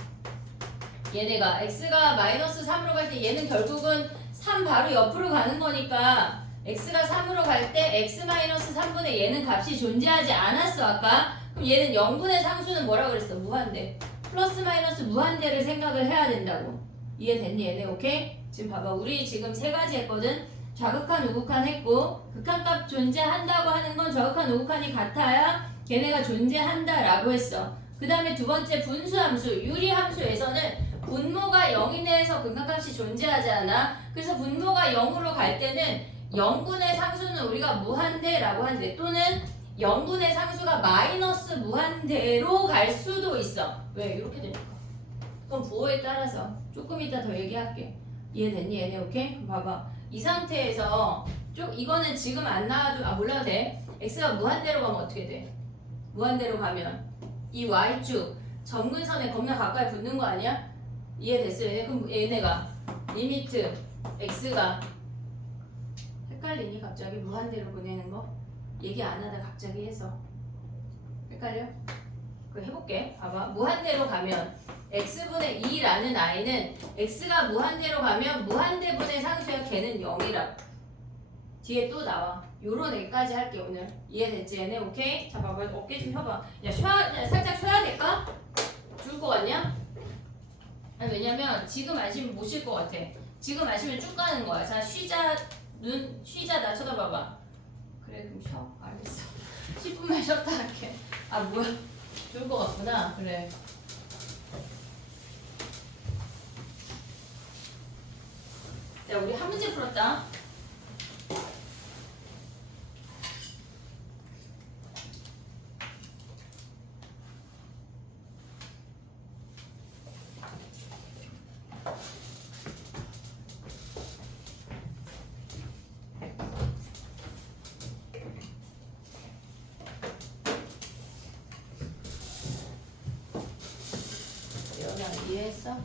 얘네가 x가 마이너스 3으로 갈 때 얘는 결국은 3 바로 옆으로 가는 거니까 x가 3으로 갈 때 x 마이너스 3분의 얘는 값이 존재하지 않았어 아까. 그럼 얘는 0분의 상수는 뭐라 그랬어? 무한대. 플러스 마이너스 무한대를 생각을 해야 된다고. 이해됐니 얘네? 오케이? 지금 봐봐. 우리 지금 세 가지 했거든. 좌극한 우극한 했고 극한값 존재한다고 하는 건 좌극한 우극한이 같아야 걔네가 존재한다라고 했어. 그 다음에 두 번째 분수함수 유리함수에서는 분모가 0이 내에서 극한값이 존재하지 않아. 그래서 분모가 0으로 갈 때는 0분의 상수는 우리가 무한대라고 하는데 또는 0분의 상수가 마이너스 무한대로 갈 수도 있어. 왜? 이렇게 되니까. 그럼 부호에 따라서 조금 이따 더 얘기할게. 이해됐니 얘네? 오케이? 그럼 봐봐. 이 상태에서 이거는 지금 안 나와도 몰라도 돼. x가 무한대로 가면 어떻게 돼? 무한대로 가면 이 y축 점근선에 겁나 가까이 붙는 거 아니야? 이해됐어 얘네? 그럼 얘네가 리미트 x가 헷갈리니 갑자기 무한대로 보내는 거? 얘기 안 하다 갑자기 해서 헷갈려? 그거 해볼게. 봐봐. 무한대로 가면 x분의 2라는 i는 x가 무한대로 가면 무한대분의 상수야. 걔는 0이라고. 뒤에 또 나와. 요런 애까지 할게 오늘. 이해됐지 얘네? 오케이? 자 봐봐. 어깨 좀 펴봐. 야 살짝 쉬어야 될까? 죽을 것 같냐? 아니 왜냐면 지금 안 쉬면 못 쉴 것 같아. 지금 안 쉬면 쭉 가는 거야. 자 쉬자. 쉬자. 나 쳐다봐봐. 그래 그럼 쉬어. 알겠어. 10분만 쉬었다 할게. 아 뭐야. 죽을 것 같구나. 그래. 자 우리 한 문제 풀었다. 이해했어?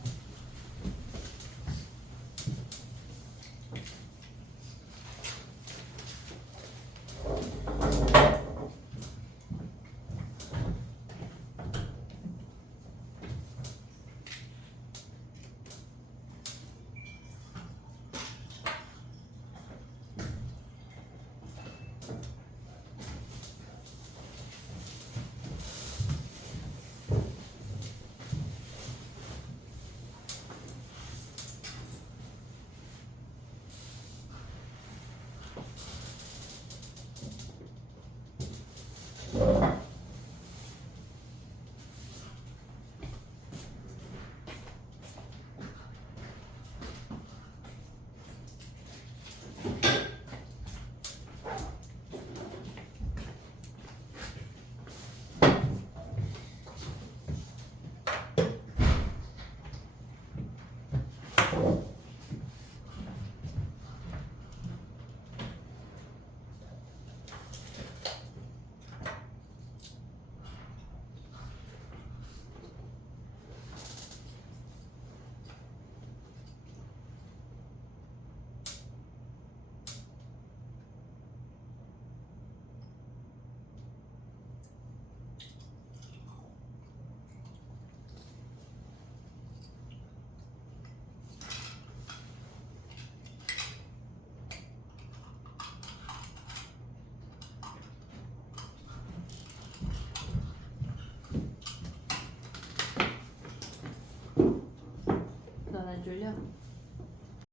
줄려?